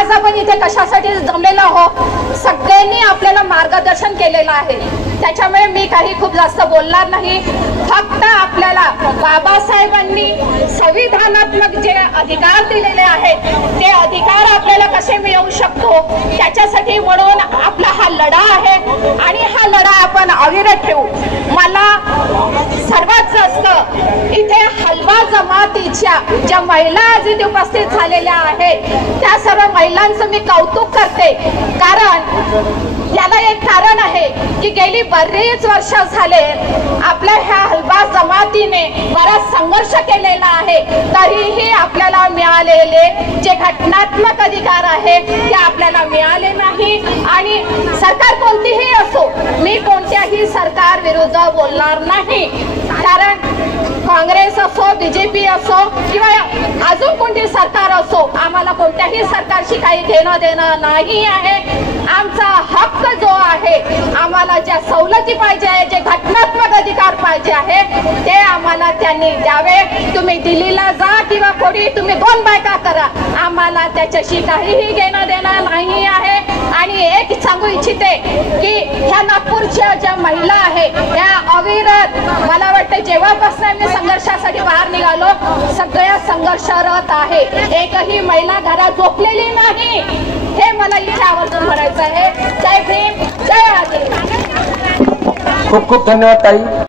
आज आपण इथे कशासाठी जमलेलो आहोत, सगळ्यांनी आपल्याला मार्गदर्शन केलेलं आहे, त्याच्यामुळे मी काही खूप जास्त बोलणार नाही। फक्त आपल्याला बाबासाहेबांनी संविधानात्मक जे अधिकार दिलेले आहेत ते अधिकार आपल्याला कसे मिळवू शकतो त्याच्यासाठी म्हणून आपला हा लढा आहे आणि हा लढा आपण अविरत ठेवू। मला सर्वात जास्त इथे हलवा जमातीच्या ज्या महिला आज इथे उपस्थित झालेल्या आहेत त्या सर्व महिलांचं मी कौतुक करते, कारण याला एक कारण आहे की गेली बरीच वर्ष झाले आपल्या ह्या हलवा जमातीने बराच संघर्ष केलेला आहे, तरीही आपल्याला मिळालेले जे घटनात्मक अधिकार आहे ते आपल्याला मिळाले नाही। आणि सरकार कोणतीही असो, मी कोणत्याही सरकार विरुद्ध बोलणार नाही, कारण काँग्रेस असो, बीजेपी असो किंवा अजून कोणती सरकार असो, आम्हाला कोणत्याही सरकारशी काही घेणं देणं नाही आहे। आमचा हक्क जो आहे, आम्हाला ज्या सवलती पाहिजे आहे, जे घटनात्मक अधिकार पाहिजे आहे ते आम्हाला त्यांनी द्यावे। तुम्ही दिल्लीला जा किंवा कोणी तुम्ही 2 बायका करा, आम्हाला त्याच्याशी काहीही घेणं देणं नाही आहे। आणि एक सांगू इच्छिते की ह्या नागपूरच्या ज्या महिला आहे त्या अविरत, मला वाटतं जेव्हापासून मी संघर्षासाठी बाहेर निघालो सगळ्या संघर्षरत आहे, एकही महिला घरात झोपलेली नाही, हे मला इथे आवर्जून म्हणायचं आहे। जय भीम, जय आदिवासी। खूप खूप धन्यवाद ताई।